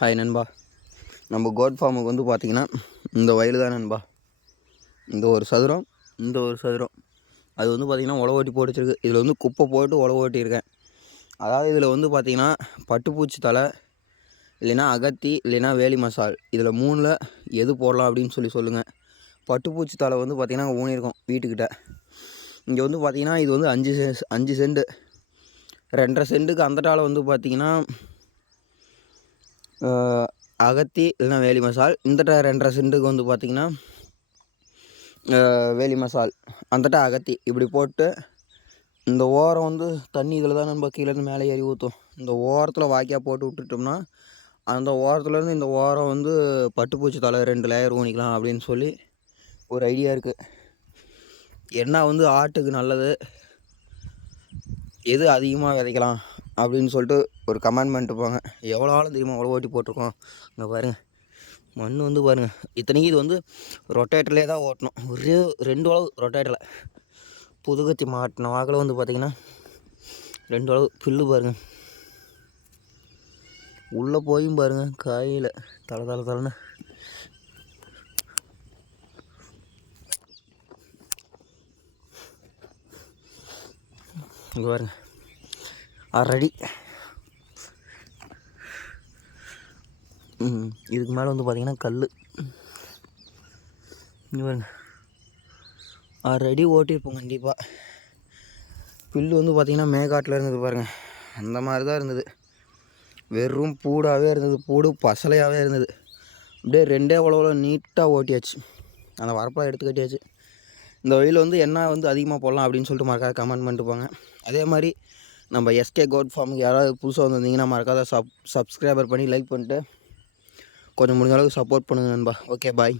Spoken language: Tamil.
ஹாய் நண்பா. நம்ம கோட் ஃபார்முக்கு வந்து பார்த்திங்கன்னா இந்த வயல் தான் நண்பா. இந்த ஒரு சதுரம் அது வந்து பார்த்திங்கன்னா உழவு ஓட்டி போட்டு வச்சிருக்கு. இதில் வந்து குப்பை போட்டு உழவு ஓட்டியிருக்கேன். அதாவது இதில் வந்து பார்த்திங்கன்னா பட்டுப்பூச்சி தலை, இல்லைன்னா அகத்தி, இல்லைன்னா வேலி மசால், இதில் 3ல் எது போடலாம் அப்படின்னு சொல்லுங்கள். பட்டுப்பூச்சி தலை வந்து பார்த்திங்கன்னா ஊனியிருக்கோம் வீட்டுக்கிட்ட. இங்கே வந்து பார்த்திங்கன்னா இது வந்து 5 சென்ட், 2.5 சென்ட்டுக்கு அந்தட்டால் வந்து பார்த்திங்கன்னா அகத்தி இல்லைனா வேலி மசால், இந்தட்ட 2.5 சென்ட்டுக்கு வந்து பார்த்திங்கன்னா வேலி மசால், அந்தட்ட அகத்தி இப்படி போட்டு இந்த ஓரம் வந்து தண்ணி இதில் தான் நம்ம கீழேருந்து மேலே ஏறி ஊற்றும். இந்த ஓரத்தில் வாய்க்காக போட்டு விட்டுட்டோம்னா அந்த ஓரத்துலேருந்து இந்த ஓரம் வந்து பட்டுப்பூச்சி தலை 2 லேயர் ஊனிக்கலாம் அப்படின்னு சொல்லி ஒரு ஐடியா இருக்குது. என்ன வந்து ஆட்டுக்கு நல்லது, எது அதிகமாக விதைக்கலாம் அப்படின்னு சொல்லிட்டு ஒரு கமெண்ட் பண்ணிட்டு போங்க. எவ்வளோ ஆளும் தெரியுமா உழவு ஓட்டி போட்டிருக்கோம். இங்கே பாருங்கள், மண் வந்து பாருங்கள். இத்தனைக்கும் இது வந்து ரொட்டேட்டர்லேயே தான் ஓட்டணும். ஒரே 2 உழவு ரொட்டேட்டரில் புதுகத்தி மாட்டின வாக்கில் வந்து பார்த்திங்கன்னா 2 உழவு புல்லு பாருங்கள். உள்ளே போயும் பாருங்கள் காயில் தலைன்னு இங்கே பாருங்கள் 6 அடி. இதுக்கு மேலே வந்து பார்த்திங்கன்னா கல். இங்கே பாருங்க 6 அடி ஓட்டியிருப்போம் கண்டிப்பாக. புல்லு வந்து பார்த்திங்கன்னா மேகாட்டில் இருந்தது பாருங்கள், அந்த மாதிரி தான் இருந்தது. வெறும் பூடாகவே இருந்தது, பூடு பசலையாகவே இருந்தது. அப்படியே 2 உழவில் நீட்டாக ஓட்டியாச்சு. அந்த வரப்பெல்லாம் எடுத்து கட்டியாச்சு. இந்த வழியில் வந்து என்ன வந்து அதிகமாக போடலாம் அப்படின்னு சொல்லிட்டு மறக்காத கமெண்ட் பண்ணிட்டு போங்க. அதே மாதிரி நம்ம எஸ்கே கோட் ஃபார்முக்கு யாராவது புதுசாக வந்திருந்தீங்கன்னா மறக்காத சப்ஸ்கிரைபர் பண்ணி லைக் பண்ணிட்டு கொஞ்சம் முடிஞ்ச அளவுக்கு சப்போர்ட் பண்ணுங்கள் நண்பா. Okay bye.